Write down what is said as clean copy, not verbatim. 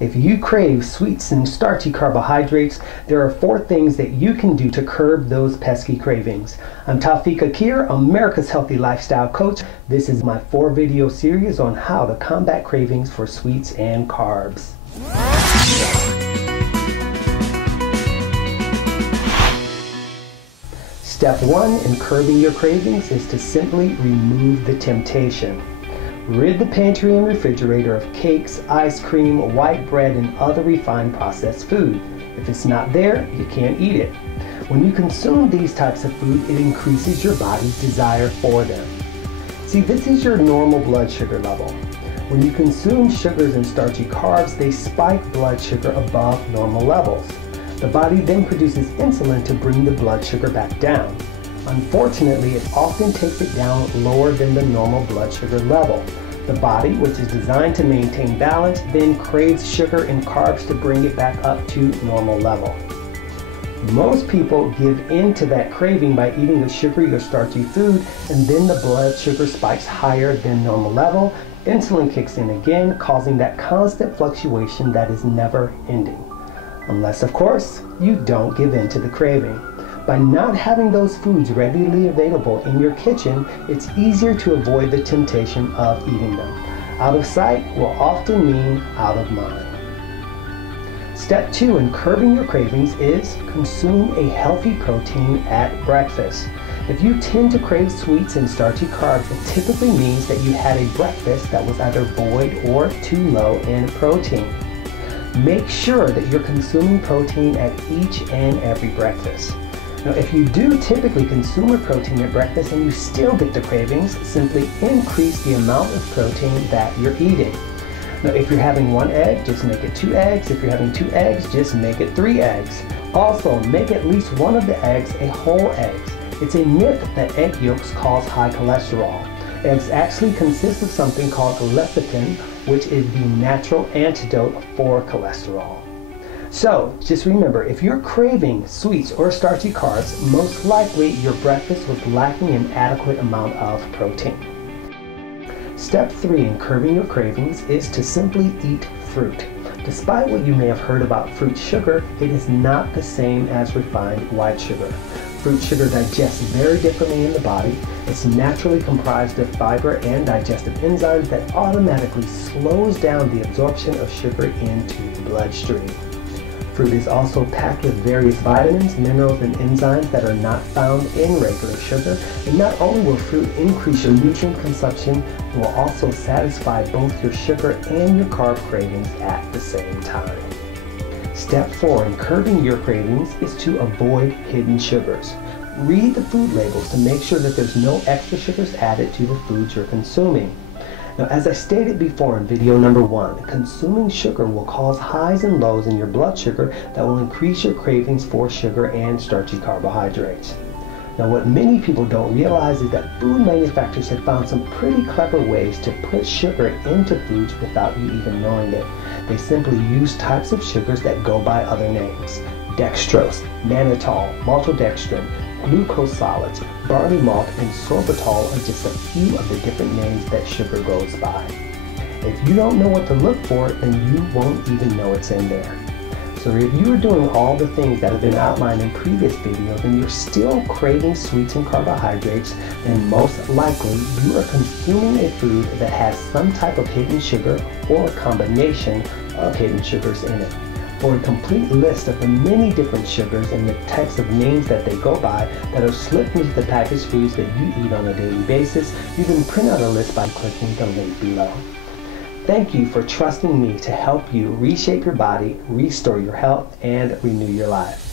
If you crave sweets and starchy carbohydrates, there are 4 things that you can do to curb those pesky cravings. I'm Tafiq Akhir, America's Healthy Lifestyle Coach. This is my 4-video series on how to combat cravings for sweets and carbs. Step 1 in curbing your cravings is to simply remove the temptation. Rid the pantry and refrigerator of cakes, ice cream, white bread, and other refined processed food. If it's not there, you can't eat it. When you consume these types of food, it increases your body's desire for them. See, this is your normal blood sugar level. When you consume sugars and starchy carbs, they spike blood sugar above normal levels. The body then produces insulin to bring the blood sugar back down. Unfortunately, it often takes it down lower than the normal blood sugar level. The body, which is designed to maintain balance, then craves sugar and carbs to bring it back up to normal level. Most people give in to that craving by eating a sugary or starchy food, and then the blood sugar spikes higher than normal level. Insulin kicks in again, causing that constant fluctuation that is never ending. Unless, of course, you don't give in to the craving. By not having those foods readily available in your kitchen, it's easier to avoid the temptation of eating them. Out of sight will often mean out of mind. Step 2 in curbing your cravings is consume a healthy protein at breakfast. If you tend to crave sweets and starchy carbs, it typically means that you had a breakfast that was either void or too low in protein. Make sure that you're consuming protein at each and every breakfast. Now, if you do typically consume a protein at breakfast and you still get the cravings, simply increase the amount of protein that you're eating. Now, if you're having 1 egg, just make it 2 eggs. If you're having 2 eggs, just make it 3 eggs. Also, make at least one of the eggs a whole egg. It's a myth that egg yolks cause high cholesterol. Eggs actually consist of something called lecithin, which is the natural antidote for cholesterol. So, just remember, if you're craving sweets or starchy carbs, most likely your breakfast was lacking an adequate amount of protein. Step 3 in curbing your cravings is to simply eat fruit. Despite what you may have heard about fruit sugar, it is not the same as refined white sugar. Fruit sugar digests very differently in the body. It's naturally comprised of fiber and digestive enzymes that automatically slows down the absorption of sugar into the bloodstream. Fruit is also packed with various vitamins, minerals, and enzymes that are not found in regular sugar. And not only will fruit increase your nutrient consumption, it will also satisfy both your sugar and your carb cravings at the same time. Step 4 in curbing your cravings is to avoid hidden sugars. Read the food labels to make sure that there's no extra sugars added to the foods you're consuming. Now, as I stated before in video number 1, consuming sugar will cause highs and lows in your blood sugar that will increase your cravings for sugar and starchy carbohydrates. Now, what many people don't realize is that food manufacturers have found some pretty clever ways to put sugar into foods without you even knowing it. They simply use types of sugars that go by other names. Dextrose, mannitol, maltodextrin, glucose solids, barley malt, and sorbitol are just a few of the different names that sugar goes by. If you don't know what to look for, then you won't even know it's in there. So if you are doing all the things that have been outlined in previous videos and you're still craving sweets and carbohydrates, then most likely you are consuming a food that has some type of hidden sugar or a combination of hidden sugars in it. For a complete list of the many different sugars and the types of names that they go by that are slipped into the packaged foods that you eat on a daily basis, you can print out a list by clicking the link below. Thank you for trusting me to help you reshape your body, restore your health, and renew your life.